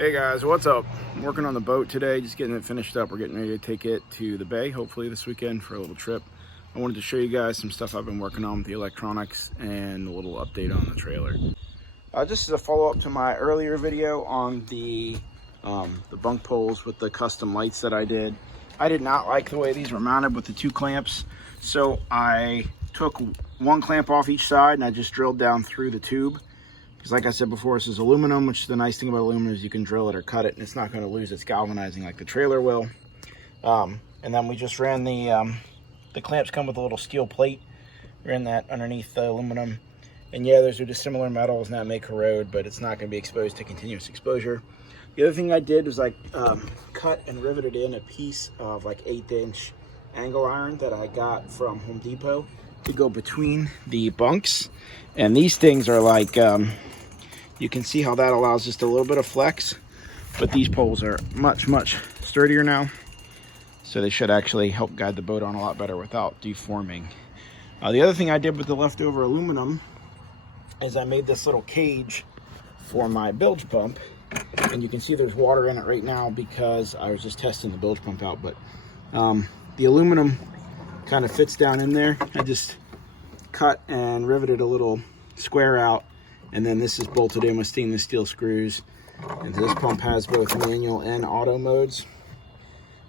Hey guys, what's up? I'm working on the boat today, just getting it finished up. We're getting ready to take it to the bay, hopefully this weekend for a little trip. I wanted to show you guys some stuff I've been working on with the electronics and a little update on the trailer. Just as a follow-up to my earlier video on the bunk poles with the custom lights that I did. I did not like the way these were mounted with the two clamps, so I took one clamp off each side and I just drilled down through the tube. Because like I said before, this is aluminum, which the nice thing about aluminum is you can drill it or cut it and it's not going to lose its galvanizing like the trailer will. And then we just ran the clamps come with a little steel plate. Ran that underneath the aluminum. And yeah, those are just similar metals and that may corrode, but it's not going to be exposed to continuous exposure. The other thing I did was I cut and riveted in a piece of like 1/8" angle iron that I got from Home Depot to go between the bunks. And these things are like, you can see how that allows just a little bit of flex, but these poles are much sturdier now, so they should actually help guide the boat on a lot better without deforming. The other thing I did with the leftover aluminum is I made this little cage for my bilge pump, and you can see there's water in it right now because I was just testing the bilge pump out, but the aluminum kind of fits down in there. I just cut and riveted a little square out, and then this is bolted in with stainless steel screws. And this pump has both manual and auto modes,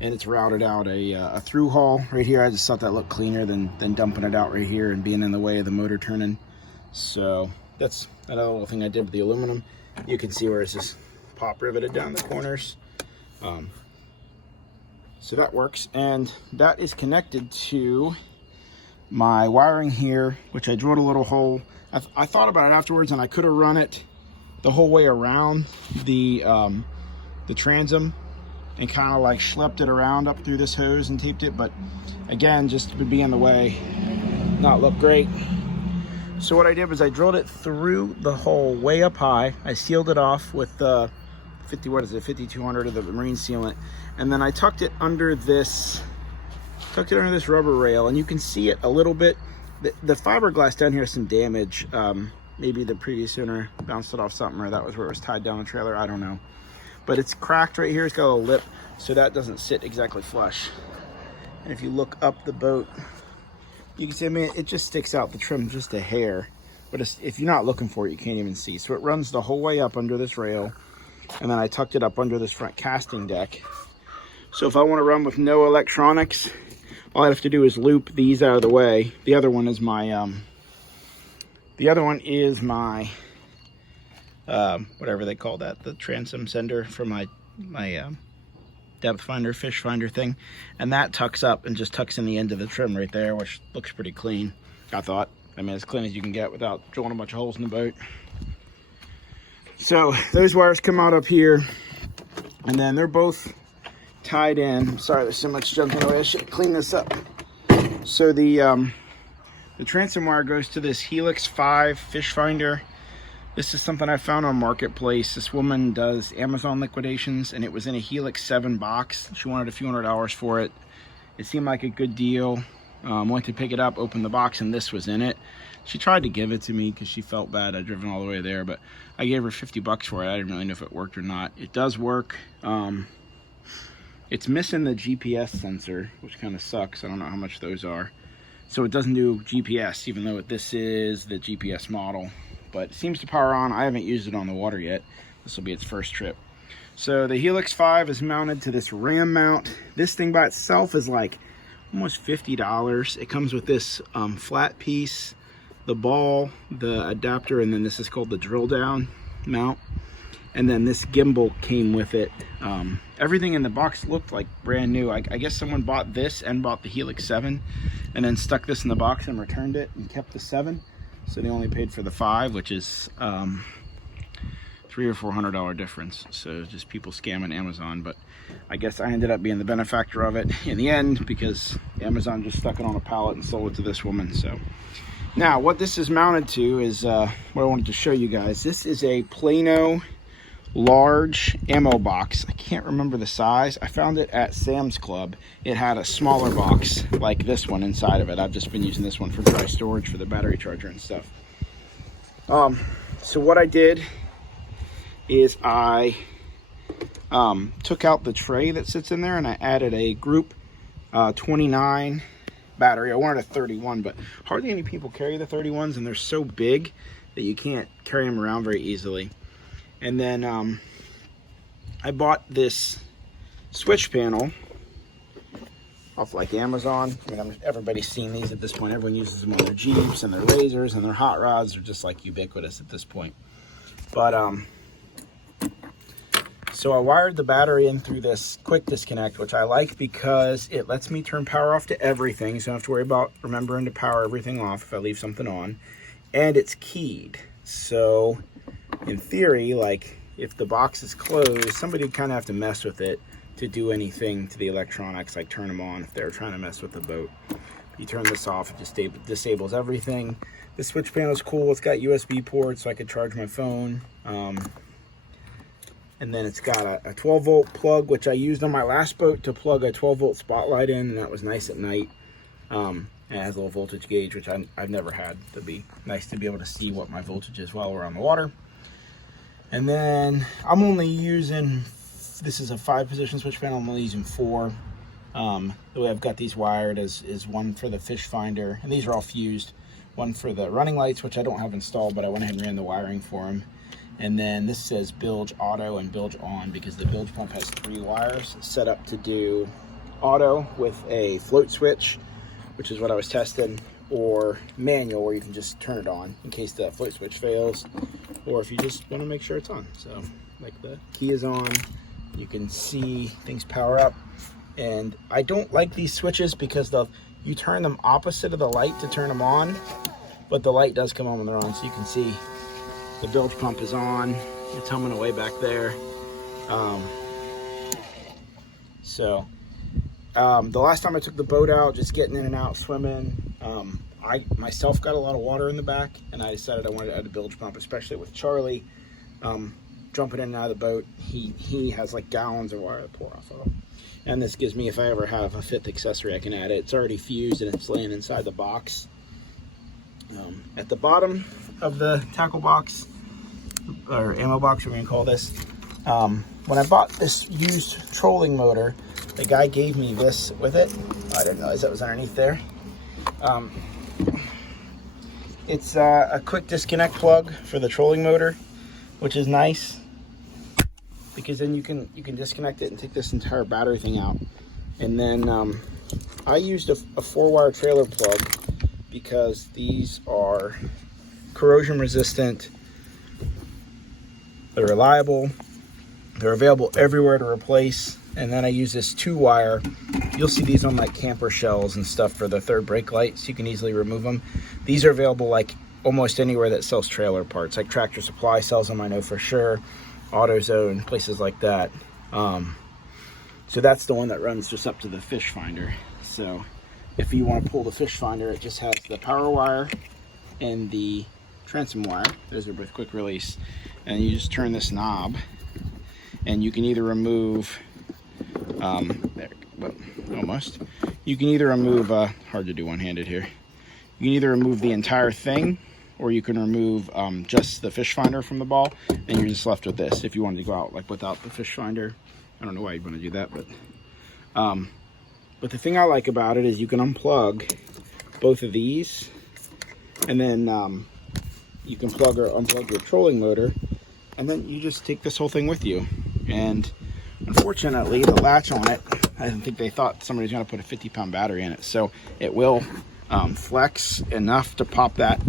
and it's routed out a through haul right here. I just thought that looked cleaner than dumping it out right here and being in the way of the motor turning. So that's another little thing I did with the aluminum. You can see where it's just pop riveted down the corners. So that works, and that is connected to my wiring here, which I drilled a little hole. I thought about it afterwards, and I could have run it the whole way around the transom and kind of like schlepped it around up through this hose and taped it, but again, just would be in the way, not look great. So what I did was I drilled it through the hole way up high. I sealed it off with 5200 of the marine sealant, and then I tucked it under this rubber rail, and you can see it a little bit. The fiberglass down here has some damage. Maybe the previous owner bounced it off something, or that was where it was tied down the trailer, I don't know. But it's cracked right here. It's got a little lip, so that doesn't sit exactly flush. And if you look up the boat, you can see, I mean, it just sticks out the trim just a hair, but if you're not looking for it, you can't even see. So it runs the whole way up under this rail, and then I tucked it up under this front casting deck. So if I want to run with no electronics, all I have to do is loop these out of the way. The other one is my whatever they call that, the transom sender for my depth finder, fish finder thing, and that tucks up and just tucks in the end of the trim right there, which looks pretty clean, I thought. I mean, as clean as you can get without drilling a bunch of holes in the boat. So those wires come out up here, and then they're both tied in. Sorry, there's so much junk in the way. I should clean this up. So the transom wire goes to this Helix 5 fish finder. This is something I found on Marketplace. This woman does Amazon liquidations, and it was in a Helix 7 box. She wanted a few $100s for it. It seemed like a good deal. Went to pick it up, opened the box, and this was in it. She tried to give it to me because she felt bad I'd driven all the way there, but I gave her 50 bucks for it. I didn't really know if it worked or not. It does work. It's missing the GPS sensor, which kind of sucks. I don't know how much those are. So it doesn't do GPS, even though this is the GPS model. But it seems to power on. I haven't used it on the water yet. This will be its first trip. So the Helix 5 is mounted to this ram mount. This thing by itself is like almost $50. It comes with this flat piece, the ball, the adapter, and then this is called the drill down mount. And then this gimbal came with it. Everything in the box looked like brand new. I guess someone bought this and bought the Helix 7 and then stuck this in the box and returned it and kept the 7. So they only paid for the 5, which is $300 or $400 difference. So just people scamming Amazon. But I guess I ended up being the benefactor of it in the end because Amazon just stuck it on a pallet and sold it to this woman. So now what this is mounted to is what I wanted to show you guys. This is a Plano large ammo box. I can't remember the size. I found it at Sam's Club. It had a smaller box like this one inside of it. I've just been using this one for dry storage for the battery charger and stuff. So what I did is I Took out the tray that sits in there, and I added a group 29 battery. I wanted a 31, but hardly any people carry the 31s, and they're so big that you can't carry them around very easily. And then I bought this switch panel off like Amazon. I mean, everybody's seen these at this point. Everyone uses them on their Jeeps and their Razors and their hot rods. They're just like ubiquitous at this point. But so I wired the battery in through this quick disconnect, which I like because it lets me turn power off to everything, so I don't have to worry about remembering to power everything off if I leave something on. And it's keyed, so in theory, like if the box is closed, somebody would kind of have to mess with it to do anything to the electronics, like turn them on if they were trying to mess with the boat. If you turn this off, it just disables everything. The switch panel is cool. It's got USB ports, so I could charge my phone. And then it's got a 12-volt plug, which I used on my last boat to plug a 12-volt spotlight in, and that was nice at night. It has a little voltage gauge, which I've never had. It'd be nice to be able to see what my voltage is while we're on the water. And then I'm only using, this is a 5-position switch panel, I'm only using 4. The way I've got these wired is one for the fish finder, and these are all fused. One for the running lights, which I don't have installed, but I went ahead and ran the wiring for them. And then this says bilge auto and bilge on, because the bilge pump has 3 wires set up to do auto with a float switch, which is what I was testing, or manual, where you can just turn it on in case the float switch fails, or if you just want to make sure it's on. So like the key is on, you can see things power up. And I don't like these switches because you turn them opposite of the light to turn them on, but the light does come on when they're on, so you can see the bilge pump is on. It's humming away back there. The last time I took the boat out, just getting in and out swimming, I myself got a lot of water in the back, and I decided I wanted to add a bilge pump, especially with Charlie jumping in and out of the boat. He has like gallons of water to pour off of him. And this gives me, if I ever have a 5th accessory, I can add it. It's already fused and it's laying inside the box. At the bottom of the tackle box, or ammo box, we're going to call this, when I bought this used trolling motor, the guy gave me this with it. I didn't realize that was underneath there. It's a quick disconnect plug for the trolling motor, which is nice, because then you can disconnect it and take this entire battery thing out. And then I used a 4-wire trailer plug, because these are corrosion resistant, they're reliable, they're available everywhere to replace. And then I use this 2-wire. You'll see these on like camper shells and stuff for the third brake light, so you can easily remove them. These are available like almost anywhere that sells trailer parts, like Tractor Supply sells them, I know for sure, AutoZone, places like that. So that's the one that runs just up to the fish finder. So if you want to pull the fish finder, it just has the power wire and the transom wire. Those are both quick release. And you just turn this knob, and you can either remove, almost. You can either remove, hard to do one-handed here. You can either remove the entire thing, or you can remove just the fish finder from the ball, and you're just left with this. If you wanted to go out like without the fish finder, I don't know why you'd want to do that, but the thing I like about it is you can unplug both of these, and then you can plug or unplug your trolling motor, and then you just take this whole thing with you. And unfortunately, the latch on it, I don't think they thought somebody's going to put a 50-pound battery in it, so it will flex enough to pop that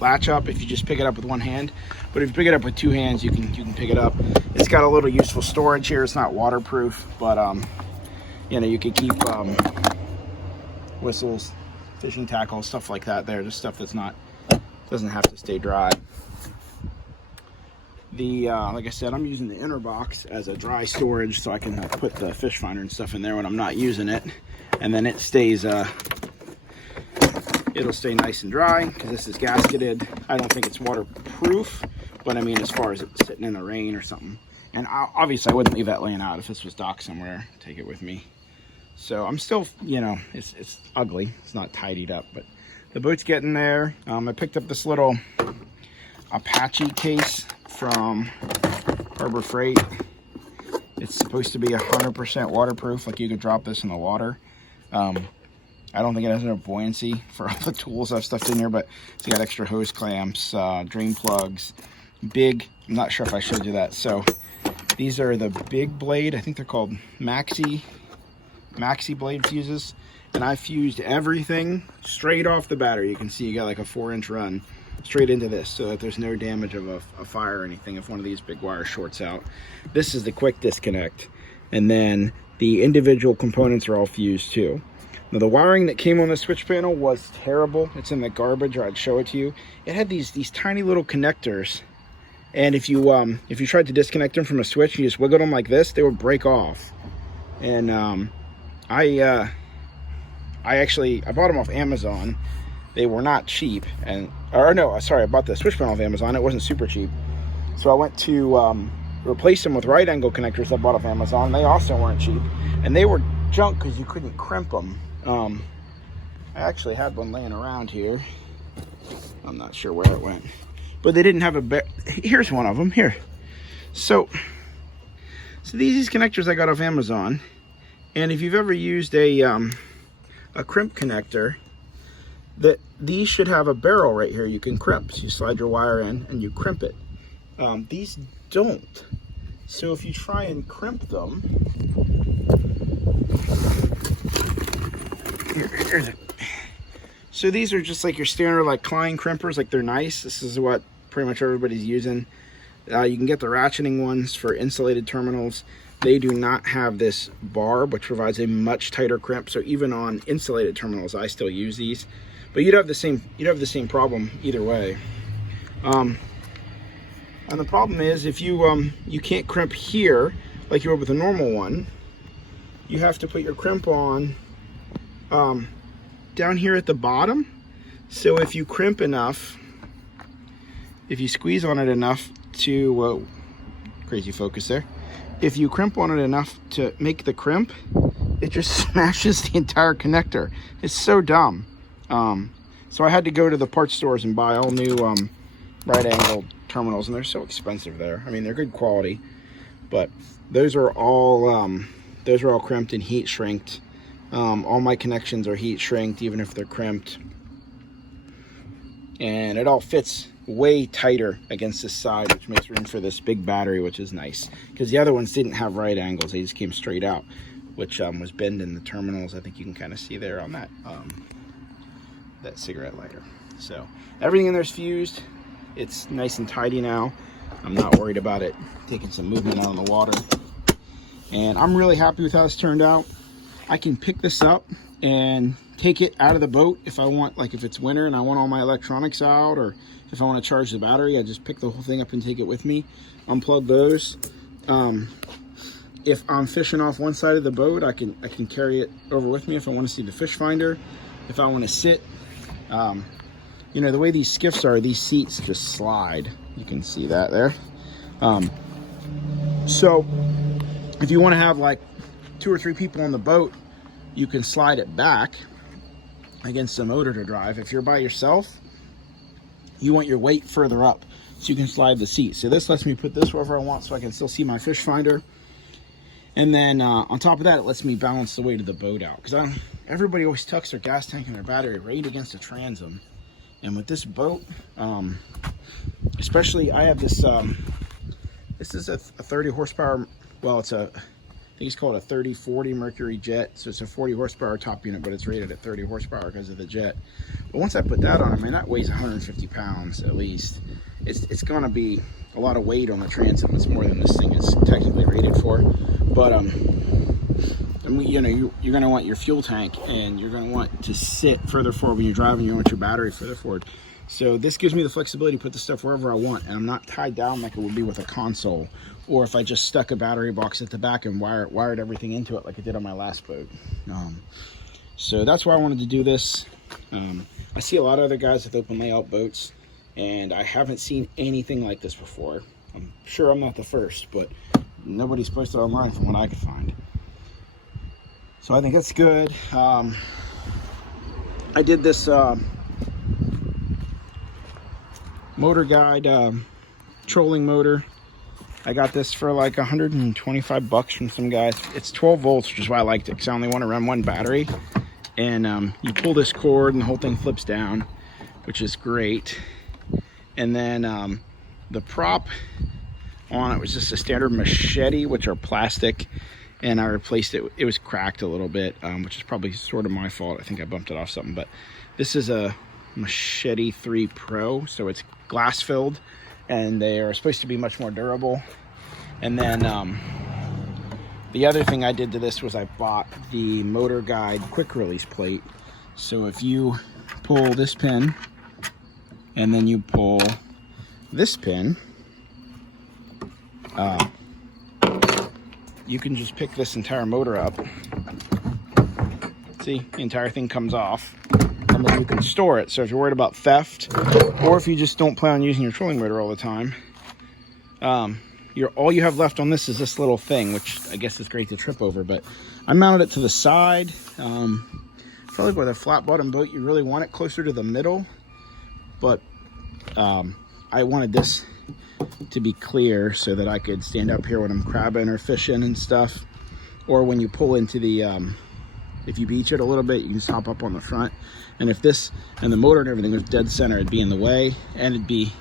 latch up if you just pick it up with one hand. But if you pick it up with 2 hands, you can pick it up. It's got a little useful storage here. It's not waterproof, but you know, you could keep whistles, fishing tackle, stuff like that there, just stuff that's doesn't have to stay dry. Like I said, I'm using the inner box as a dry storage, so I can put the fish finder and stuff in there when I'm not using it, and then it stays it'll stay nice and dry because this is gasketed. I don't think it's waterproof, but I mean, as far as it sitting in the rain or something. And obviously I wouldn't leave that laying out. If this was docked somewhere, take it with me. So I'm still, you know, it's ugly, it's not tidied up, but the boat's getting there. I picked up this little Apache case from Harbor Freight, It's supposed to be 100% waterproof, like you could drop this in the water. I don't think it has enough buoyancy for all the tools I've stuffed in here, but it's got extra hose clamps, drain plugs, big, I'm not sure if I showed you that. So these are the big blade, I think they're called maxi blade fuses. And I fused everything straight off the battery. You can see you got like a 4-inch run straight into this so that there's no damage of a fire or anything if one of these big wires shorts out. This is the quick disconnect. And then the individual components are all fused too. Now the wiring that came on the switch panel was terrible. It's in the garbage, or I'd show it to you. It had these tiny little connectors. And if you tried to disconnect them from a switch, you just wiggled them like this, they would break off. And I bought them off Amazon. They were not cheap, I bought the switch panel off Amazon. It wasn't super cheap. So I went to replace them with right angle connectors I bought off Amazon. They also weren't cheap. And they were junk because you couldn't crimp them. I actually had one laying around here. I'm not sure where it went. But they didn't have here's one of them, here. So these connectors I got off Amazon. And if you've ever used a crimp connector, these should have a barrel right here you can crimp. So you slide your wire in and you crimp it. These don't. So if you try and crimp them, so these are just like your standard like Klein crimpers, like they're nice. This is what pretty much everybody's using. You can get the ratcheting ones for insulated terminals. They do not have this barb, which provides a much tighter crimp. So even on insulated terminals, I still use these. But you'd have the same problem either way. And the problem is, if you can't crimp here like you would with a normal one, you have to put your crimp on down here at the bottom. So if you crimp enough, if you squeeze on it enough to, whoa, crazy focus there. If you crimp on it enough to make the crimp, it just smashes the entire connector. It's so dumb. So I had to go to the parts stores and buy all new right angle terminals, and they're so expensive there. I mean, they're good quality, but those are all crimped and heat shrinked. All my connections are heat shrinked, even if they're crimped, and it all fits way tighter against this side, which makes room for this big battery, which is nice, because the other ones didn't have right angles. They just came straight out, which was bending the terminals. I think you can kind of see there on that that cigarette lighter. So everything in there's fused. It's nice and tidy now. I'm not worried about it taking some movement out on the water, and I'm really happy with how it's turned out. I can pick this up and take it out of the boat if I want, like if it's winter and I want all my electronics out, or if I want to charge the battery, I just pick the whole thing up and take it with me, unplug those. If I'm fishing off one side of the boat, I can carry it over with me if I want to see the fish finder. If I want to sit, you know, the way these skiffs are, these seats just slide. You can see that there. So if you want to have like 2 or 3 people on the boat, you can slide it back against the motor to drive. If you're by yourself, you want your weight further up so you can slide the seat. So this lets me put this wherever I want so I can still see my fish finder. And then on top of that, it lets me balance the weight of the boat out, because everybody always tucks their gas tank and their battery right against the transom. And with this boat, especially, I have this, this is a 30 horsepower, well, I think it's called a 3040 Mercury jet. So it's a 40 horsepower top unit, but it's rated at 30 horsepower because of the jet. But once I put that on, I mean, that weighs 150 pounds at least. It's going to be a lot of weight on the transom. It's more than this thing is technically rated for. But you know, you're going to want your fuel tank, and you're going to want to sit further forward when you're driving. You want your battery further forward. So this gives me the flexibility to put the stuff wherever I want, and I'm not tied down like it would be with a console, or if I just stuck a battery box at the back and wired everything into it like I did on my last boat. So that's why I wanted to do this. I see a lot of other guys with open layout boats, and I haven't seen anything like this before. I'm sure I'm not the first, but nobody's posted online from what I could find. So I think that's good. I did this motor guide trolling motor. I got this for like 125 bucks from some guys. It's 12 volts, which is why I liked it, because I only want to run one battery. And you pull this cord and the whole thing flips down, which is great. And then the prop on it was just a standard machete, which are plastic, and I replaced it. It was cracked a little bit, which is probably sort of my fault. I think I bumped it off something, but this is a Machete 3 Pro, so it's glass filled, and they are supposed to be much more durable. And then the other thing I did to this was I bought the Motor Guide quick release plate. So if you pull this pin and then you pull this pin, you can just pick this entire motor up. See, the entire thing comes off, and then you can store it. So if you're worried about theft, or if you just don't plan on using your trolling motor all the time, all you have left on this is this little thing, which I guess is great to trip over. But I mounted it to the side. Probably with a flat bottom boat, you really want it closer to the middle, but I wanted this to be clear so that I could stand up here when I'm crabbing or fishing and stuff, or when you pull into the if you beach it a little bit, you can just hop up on the front. And if this and the motor and everything was dead center, it'd be in the way, and it'd be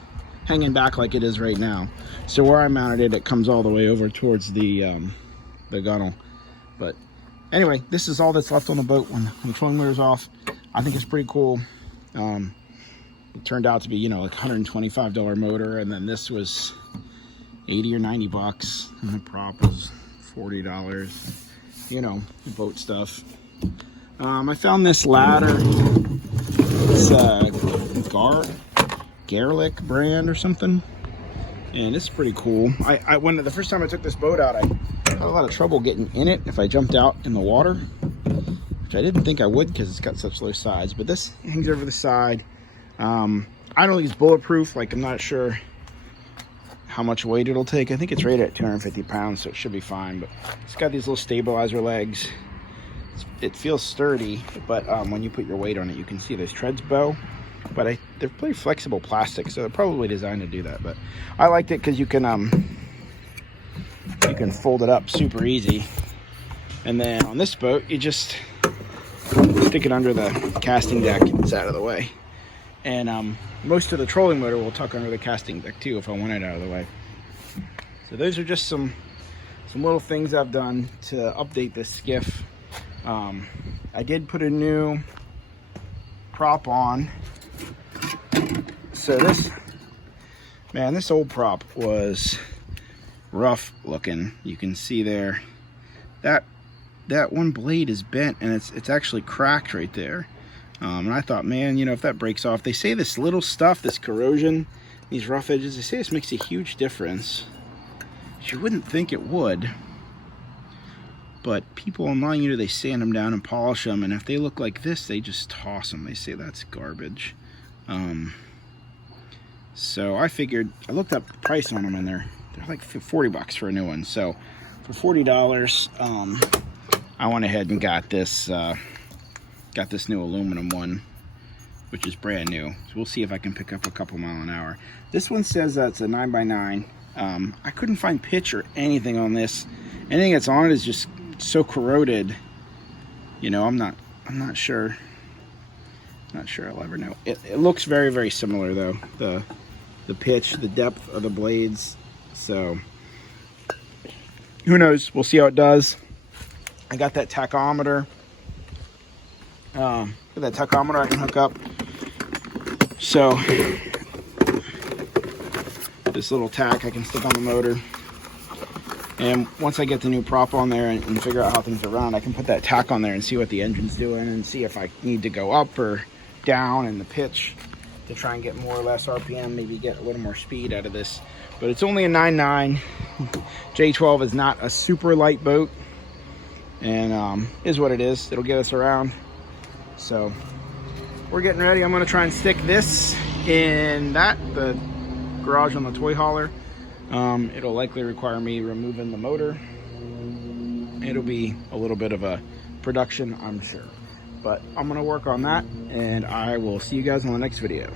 hanging back like it is right now. So where I mounted it, it comes all the way over towards the gunnel. But anyway, this is all that's left on the boat when the trolling motor's off. I think it's pretty cool. It turned out to be, you know, like $125 motor, and then this was 80 or 90 bucks, and the prop was $40. You know, the boat stuff. I found this ladder. It's Garlic brand or something, and it's pretty cool. When the first time I took this boat out, I had a lot of trouble getting in it if I jumped out in the water, which I didn't think I would because it's got such low sides. But this hangs over the side. I don't think it's bulletproof. Like, I'm not sure how much weight it'll take. I think it's rated at 250 pounds, so it should be fine. But it's got these little stabilizer legs. It feels sturdy, but when you put your weight on it, you can see those treads bow. But they're pretty flexible plastic, so they're probably designed to do that. But I liked it because you can fold it up super easy. And then on this boat, you just stick it under the casting deck. It's out of the way. And most of the trolling motor will tuck under the casting deck too if I want it out of the way. So those are just some little things I've done to update this skiff. I did put a new prop on. So this old prop was rough looking. You can see there that one blade is bent, and it's actually cracked right there. And I thought, man, you know, if that breaks off, they say this little stuff, this corrosion, these rough edges, they say this makes a huge difference. You wouldn't think it would, but people online, you know, they sand them down and polish them, and if they look like this, they just toss them. They say that's garbage. So I figured, I looked up the price on them, and they're like 40 bucks for a new one. So for $40, I went ahead and got this new aluminum one, which is brand new. So we'll see if I can pick up a couple mile an hour. This one says that it's a 9x9. I couldn't find pitch or anything on this. Anything that's on it is just so corroded. You know, I'm not sure. Not sure I'll ever know. It looks very, very similar though. The pitch, the depth of the blades. So who knows? We'll see how it does. I got that tachometer. That tachometer I can hook up. So this little tack I can stick on the motor. And once I get the new prop on there and figure out how things are run, I can put that tack on there and see what the engine's doing and see if I need to go up or down in the pitch to try and get more or less RPM, maybe get a little more speed out of this. But it's only a 9.9. J12 is not a super light boat, and is what it is. It'll get us around. So we're getting ready. I'm going to try and stick this in the garage on the toy hauler. It'll likely require me removing the motor. It'll be a little bit of a production, I'm sure. But I'm going to work on that, and I will see you guys in the next video.